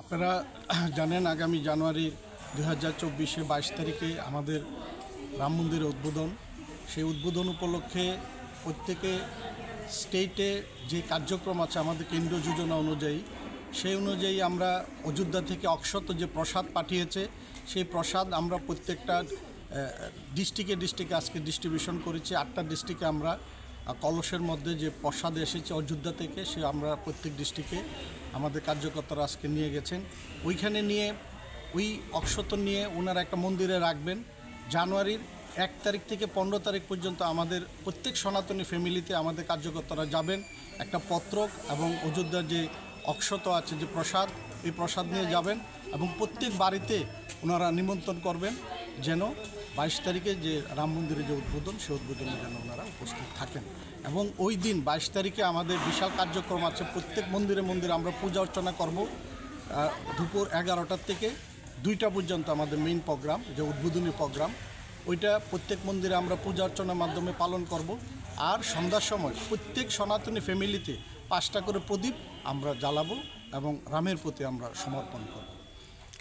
আপনারা জানেন আগামী জানুয়ারি 2024 22 তারিখে আমাদের রাম মন্দিরের উদ্বোধন। সেই উদ্বোধন উপলক্ষে প্রত্যেকে স্টেটে যে কার্যক্রম আছে আমাদের কেন্দ্রীয় যোজনা অনুযায়ী, সেই অনুযায়ী আমরা অযোধ্যা থেকে অক্ষত যে প্রসাদ পাঠিয়েছে সেই প্রসাদ আমরা প্রত্যেকটা ডিস্ট্রিক্টে আজকে ডিস্ট্রিবিউশন করেছি। 8টা ডিস্ট্রিক্টে আমরা কলসের মধ্যে যে প্রসাদ এসেছে অযোধ্যা থেকে সে আমরা প্রত্যেক ডিস্ট্রিক্টে আমাদের কার্যকর্তারা আজকে নিয়ে গেছেন। ওইখানে নিয়ে ওই অক্ষত নিয়ে ওনারা একটা মন্দিরে রাখবেন। জানুয়ারির 1 তারিখ থেকে 15 তারিখ পর্যন্ত আমাদের প্রত্যেক সনাতনী ফ্যামিলিতে আমাদের কার্যকর্তারা যাবেন, একটা পত্রক এবং অযোধ্যার যে অক্ষত আছে যে প্রসাদ, এই প্রসাদ নিয়ে যাবেন এবং প্রত্যেক বাড়িতে ওনারা নিমন্ত্রণ করবেন যেন 22 তারিখে যে রাম মন্দিরের যে উদ্বোধন সেই উদ্বোধনে যেন ওনারা উপস্থিত থাকেন। এবং ওই দিন 22 তারিখে আমাদের বিশাল কার্যক্রম আছে। প্রত্যেক মন্দিরে আমরা পূজা অর্চনা করব। দুপুর 11টার থেকে 2টা পর্যন্ত আমাদের মেইন প্রোগ্রাম যে উদ্বোধনী প্রোগ্রাম, ওইটা প্রত্যেক মন্দিরে আমরা পূজা অর্চনার মাধ্যমে পালন করব। আর সন্ধ্যার সময় প্রত্যেক সনাতনী ফ্যামিলিতে 5টা করে প্রদীপ আমরা জ্বালাবো এবং রামের প্রতি আমরা সমর্পণ করব।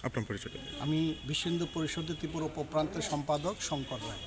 আপনার পরিচয়? আমি বিশ্ব হিন্দু পরিষদের ত্রিপুরা উপপ্রান্তের সম্পাদক শঙ্কর রায়।